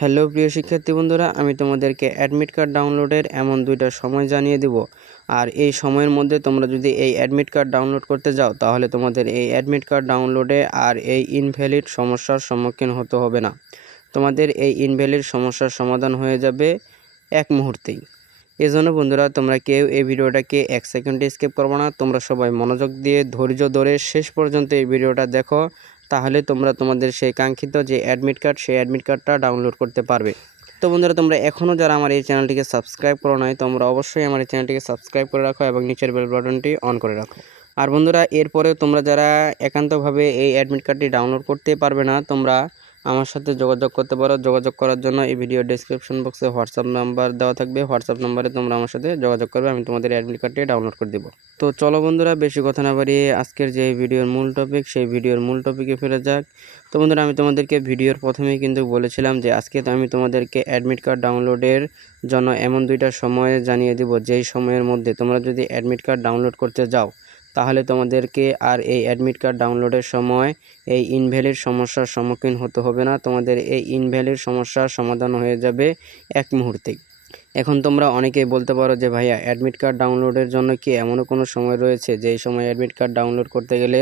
Hello প্রিয় শিক্ষার্থী বন্ধুরা, আমি তোমাদেরকে অ্যাডমিট কার্ড ডাউনলোডের এমন দুইটা সময় জানিয়ে দেব। আর এই সময়ের মধ্যে তোমরা যদি এই অ্যাডমিট কার্ড ডাউনলোড করতে যাও তাহলে তোমাদের এই অ্যাডমিট কার্ড ডাউনলোডে আর এই ইনভ্যালিড সমস্যার সম্মুখীন হতে হবে না। তোমাদের এই ইনভ্যালিড সমস্যার সমাধান হয়ে যাবে এক মুহূর্তেই। এজন্য বন্ধুরা, তোমরা কেউ এই ভিডিওটাকে 1 সেকেন্ডে স্কিপ করবে না। তোমরা সবাই মনোযোগ দিয়ে ধৈর্য ধরে শেষ পর্যন্ত এই ভিডিওটা দেখো, তাহলে তোমরা তোমাদের সেই কাঙ্ক্ষিত যে অ্যাডমিট কার্ড সেই অ্যাডমিট কার্ডটা ডাউনলোড করতে পারবে। তো বন্ধুরা, তোমরা এখনও যারা আমার এই চ্যানেলটিকে সাবস্ক্রাইব করো নাই, তোমরা অবশ্যই আমার এই চ্যানেলটিকে সাবস্ক্রাইব করে রাখো এবং নিচের বেল বাটনটি অন করে রাখো। আর বন্ধুরা, এরপরেও তোমরা যারা একান্তভাবে এই অ্যাডমিট কার্ডটি ডাউনলোড করতে পারবে না, তোমরা আমার সাথে যোগাযোগ করতে পারো। যোগাযোগ করার জন্য এই ভিডিও ডেসক্রিপশন বক্সে হোয়াটসঅ্যাপ নাম্বার দেওয়া থাকবে। হোয়াটসঅ্যাপ নাম্বারে তোমরা আমার সাথে যোগাযোগ করবে, আমি তোমাদের অ্যাডমিট কার্ডটি ডাউনলোড করে দেবো। তো চলো বন্ধুরা, বেশি কথা না বাড়িয়ে আজকের যে ভিডিওর মূল টপিক সেই ভিডিওর মূল টপিকে ফেরা যাক। তো বন্ধুরা, আমি তোমাদেরকে ভিডিওর প্রথমেই কিন্তু বলেছিলাম যে আজকে তো আমি তোমাদেরকে অ্যাডমিট কার্ড ডাউনলোডের জন্য এমন দুইটা সময় জানিয়ে দিব, যেই সময়ের মধ্যে তোমরা যদি অ্যাডমিট কার্ড ডাউনলোড করতে যাও তাহলে তোমাদেরকে আর এই অ্যাডমিট কার্ড ডাউনলোডের সময় এই ইনভ্যালিড সমস্যার সম্মুখীন হতে হবে না। তোমাদের এই ইনভ্যালিড সমস্যার সমাধান হয়ে যাবে এক মুহূর্তেই। এখন তোমরা অনেকেই বলতে পারো যে ভাইয়া, অ্যাডমিট কার্ড ডাউনলোডের জন্য কি এমনও কোনো সময় রয়েছে যেই সময় অ্যাডমিট কার্ড ডাউনলোড করতে গেলে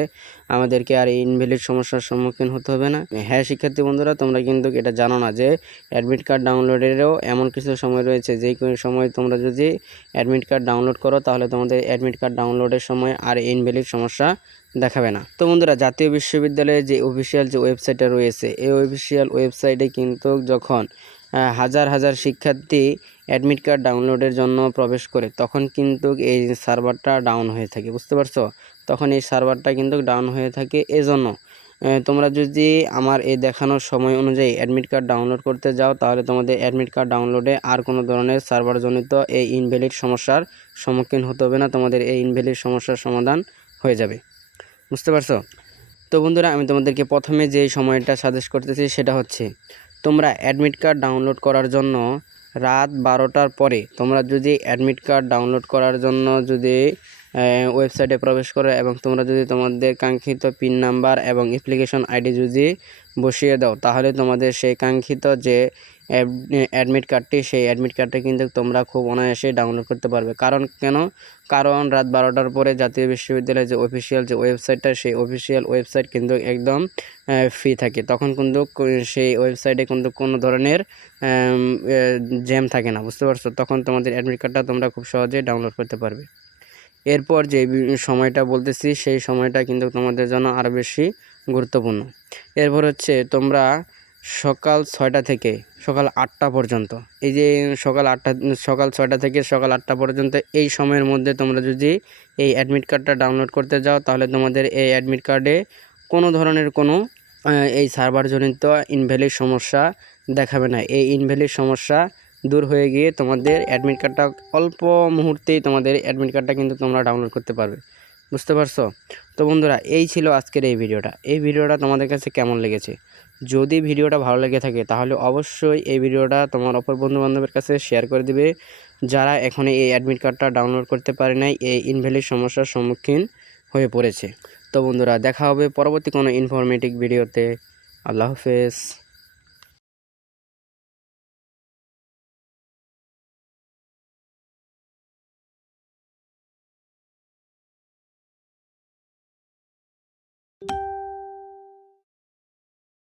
আমাদেরকে আর এই ইনভ্যালিড সমস্যার সম্মুখীন হতে হবে না? হ্যাঁ শিক্ষার্থী বন্ধুরা, তোমরা কিন্তু এটা জানো না যে অ্যাডমিট কার্ড ডাউনলোডেরও এমন কিছু সময় রয়েছে যেই কোনো সময় তোমরা যদি অ্যাডমিট কার্ড ডাউনলোড করো তাহলে তোমাদের অ্যাডমিট কার্ড ডাউনলোডের সময় আর ইনভ্যালিড সমস্যা দেখাবে না। তো বন্ধুরা, জাতীয় বিশ্ববিদ্যালয়ের যে অফিসিয়াল যে ওয়েবসাইটটা রয়েছে, এই অফিসিয়াল ওয়েবসাইটে কিন্তু যখন হাজার হাজার শিক্ষার্থী অ্যাডমিট কার্ড ডাউনলোডের জন্য প্রবেশ করে তখন কিন্তু এই সার্ভারটা ডাউন হয়ে থাকে, বুঝতে পারছো? তখন এই সার্ভারটা কিন্তু ডাউন হয়ে থাকে। এজন্য তোমরা যদি আমার এই দেখানোর সময় অনুযায়ী অ্যাডমিট কার্ড ডাউনলোড করতে যাও তাহলে তোমাদের অ্যাডমিট কার্ড ডাউনলোডে আর কোনো ধরনের সার্ভারজনিত এই ইনভ্যালিড সমস্যার সম্মুখীন হতে হবে না। তোমাদের এই ইনভ্যালিড সমস্যার সমাধান হয়ে যাবে, বুঝতে পারছো? তো বন্ধুরা, আমি তোমাদেরকে প্রথমে যে সময়টা সাজেস্ট করতেছি সেটা হচ্ছে, তোমরা অ্যাডমিট কার্ড ডাউনলোড করার জন্য রাত 12টার পরে তোমরা যদি অ্যাডমিট কার্ড ডাউনলোড করার জন্য যদি ওয়েবসাইটে প্রবেশ করো এবং তোমরা যদি তোমাদের কাঙ্ক্ষিত পিন নাম্বার এবং অ্যাপ্লিকেশন আইডি যদি বসিয়ে দাও তাহলে তোমাদের সেই কাঙ্ক্ষিত যে অ্যাডমিট কার্ডটি সেই অ্যাডমিট কার্ডটা কিন্তু তোমরা খুব অনায়াসে ডাউনলোড করতে পারবে। কারণ রাত 12টার পরে জাতীয় বিশ্ববিদ্যালয়ের যে অফিসিয়াল যে ওয়েবসাইটটা সেই অফিসিয়াল ওয়েবসাইট কিন্তু একদম ফ্রি থাকে। তখন কিন্তু সেই ওয়েবসাইটে কিন্তু কোনো ধরনের জ্যাম থাকে না, বুঝতে পারছো? তখন তোমাদের অ্যাডমিট কার্ডটা তোমরা খুব সহজে ডাউনলোড করতে পারবে। এরপর যে সময়টা বলতেছি সেই সময়টা কিন্তু তোমাদের জন্য আরও বেশি গুরুত্বপূর্ণ। এরপর হচ্ছে, তোমরা সকাল 6টা থেকে সকাল 8টা পর্যন্ত, এই যে সকাল 6টা থেকে সকাল 8টা পর্যন্ত এই সময়ের মধ্যে তোমরা যদি এই অ্যাডমিট কার্ডটা ডাউনলোড করতে যাও তাহলে তোমাদের এই অ্যাডমিট কার্ডে কোনো ধরনের কোনো এই সার্ভারজনিত ইনভ্যালিড সমস্যা দেখাবে না। এই ইনভ্যালিড সমস্যা দূর হয়ে গিয়ে তোমাদের অ্যাডমিট কার্ডটা অল্প মুহূর্তেই তোমাদের অ্যাডমিট কার্ডটা কিন্তু তোমরা ডাউনলোড করতে পারবে, বুঝতে পারছো? তো বন্ধুরা, এই ছিল আজকের এই ভিডিওটা তোমাদের কাছে কেমন লেগেছে? যদি ভিডিওটা ভালো লেগে থাকে তাহলে অবশ্যই এই ভিডিওটা তোমার অপর বন্ধুবান্ধবের কাছে শেয়ার করে দিবে, যারা এখনও এই অ্যাডমিট কার্ডটা ডাউনলোড করতে পারে নাই, এই ইনভ্যালিড সমস্যার সম্মুখীন হয়ে পড়েছে। তো বন্ধুরা, দেখা হবে পরবর্তী কোনো ইনফরমেটিভ ভিডিওতে। আল্লাহ হাফেজ।